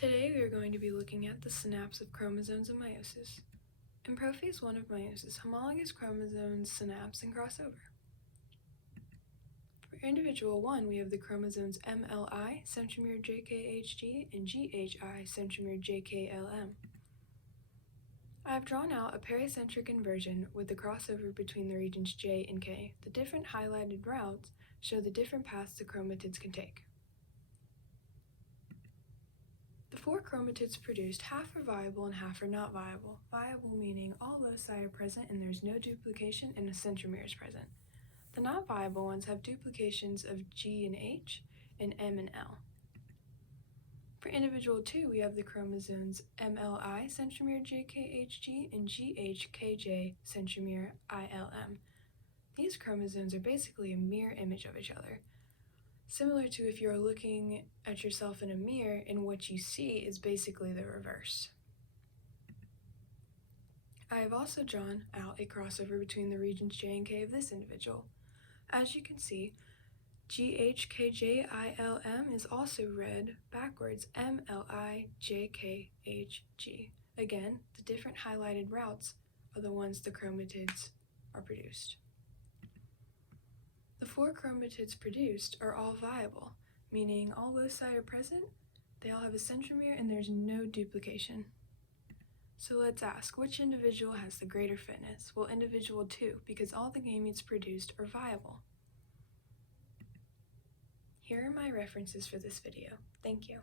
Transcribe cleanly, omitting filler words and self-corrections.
Today we are going to be looking at the synapse of chromosomes and meiosis. In prophase 1 of meiosis, homologous chromosomes synapse and cross over. For individual 1, we have the chromosomes MLI, centromere JKHG, and GHI, centromere JKLM. I have drawn out a pericentric inversion with the crossover between the regions J and K. The different highlighted routes show the different paths the chromatids can take. The 4 chromatids produced, half are viable and half are not viable. Viable meaning all loci are present and there's no duplication and a centromere is present. The not viable ones have duplications of G and H and M and L. For individual 2, we have the chromosomes MLI, centromere JKHG, and GHKJ, centromere ILM. These chromosomes are basically a mirror image of each other. Similar to if you're looking at yourself in a mirror and what you see is basically the reverse. I have also drawn out a crossover between the regions J and K of this individual. As you can see, GHKJILM is also read backwards MLIJKHG. Again, the different highlighted routes are the ones the chromatids are produced. The 4 chromatids produced are all viable, meaning all loci are present, they all have a centromere, and there's no duplication. So let's ask, which individual has the greater fitness? Well, individual 2, because all the gametes produced are viable. Here are my references for this video. Thank you.